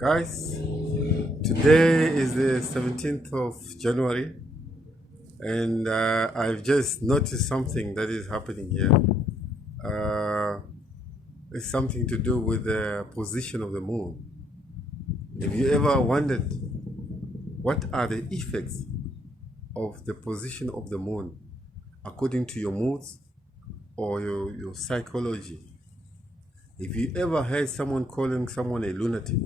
Guys, today is the 17th of January, and I've just noticed something that is happening here. It's something to do with the position of the moon. Have you ever wondered what are the effects of the position of the moon according to your moods or your psychology? If you ever heard someone calling someone a lunatic,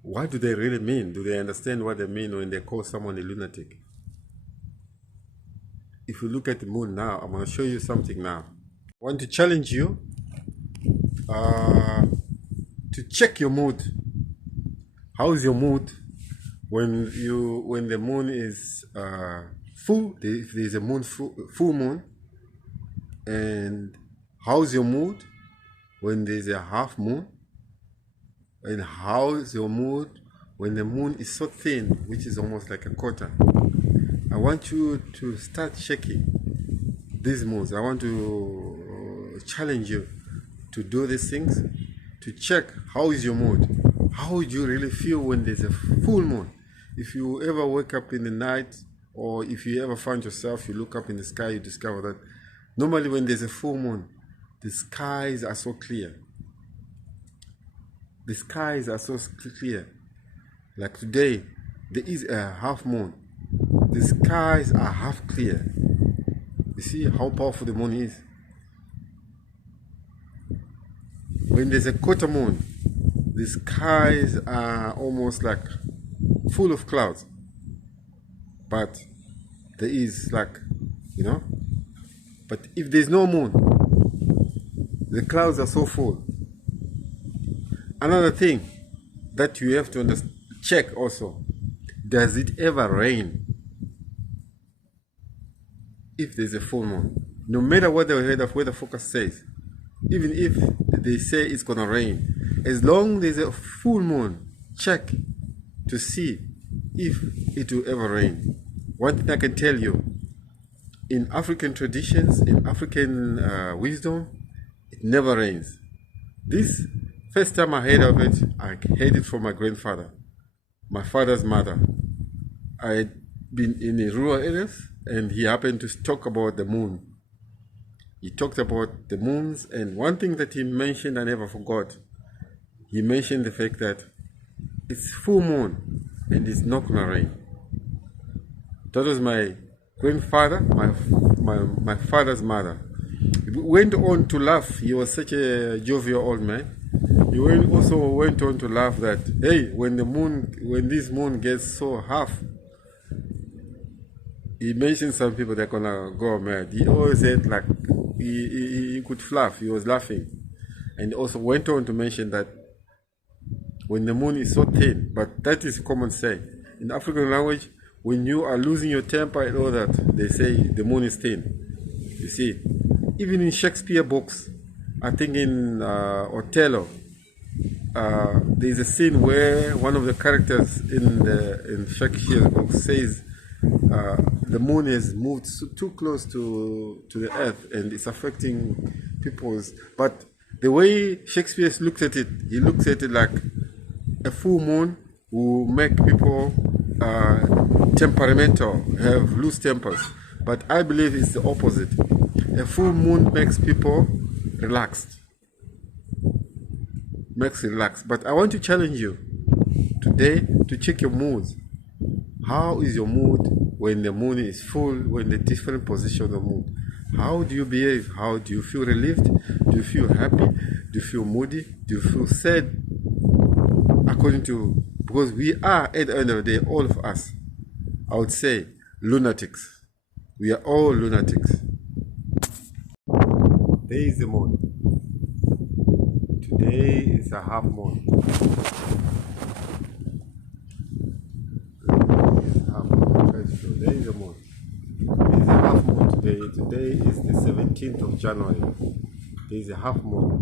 what do they really mean? Do they understand what they mean when they call someone a lunatic? If you look at the moon now, I'm going to show you something now. I want to challenge you to check your mood. How is your mood when the moon is full? If there's a full moon, and how's your mood when there's a half moon? And how is your mood when the moon is so thin, which is almost like a quarter? I want you to start checking these moons. I want to challenge you to do these things, to check how is your mood. How would you really feel when there's a full moon? If you ever wake up in the night, or if you ever find yourself, you look up in the sky, you discover that normally when there's a full moon, the skies are so clear. The skies are so clear. Like today, there is a half moon. The skies are half clear. You see how powerful the moon is? When there's a quarter moon, the skies are almost like full of clouds. But there is like, but if there's no moon, the clouds are so full. Another thing that you have to check also, does it ever rain if there's a full moon? No matter what the weather forecast says, even if they say it's gonna rain, as long as there's a full moon, check to see if it will ever rain. One thing I can tell you, in African traditions, in African wisdom, it never rains. This first time I heard of it, I heard it from my grandfather, my father's mother. I had been in the rural areas, and he happened to talk about the moon. He talked about the moons, and one thing that he mentioned I never forgot. He mentioned the fact that it's full moon and it's not gonna rain. That was my grandfather, my father's mother. He went on to laugh. He was such a jovial old man. He also went on to laugh that, hey, when this moon gets so half, he mentioned some people that are gonna go mad. He always said like he could laugh. He was laughing, and also went on to mention that when the moon is so thin, but that is common say in African language. When you are losing your temper and all that, they say the moon is thin. You see, even in Shakespeare books, I think in Othello, there's a scene where one of the characters in Shakespeare's book says the moon has moved too close to the earth and it's affecting people's. But the way Shakespeare looked at it, he looks at it like a full moon will make people temperamental, have loose tempers. But I believe it's the opposite. A full moon makes people relaxed. But I want to challenge you today to check your moods. How is your mood when the moon is full, when the different position of the moon? How do you behave? How do you feel relieved? Do you feel happy? Do you feel moody? Do you feel sad? Because we are, at the end of the day, all of us, I would say, lunatics. We are all lunatics. There is the moon. Today is a half moon. There is a moon. There is a half moon today. Today is the 17th of January. There is a half moon.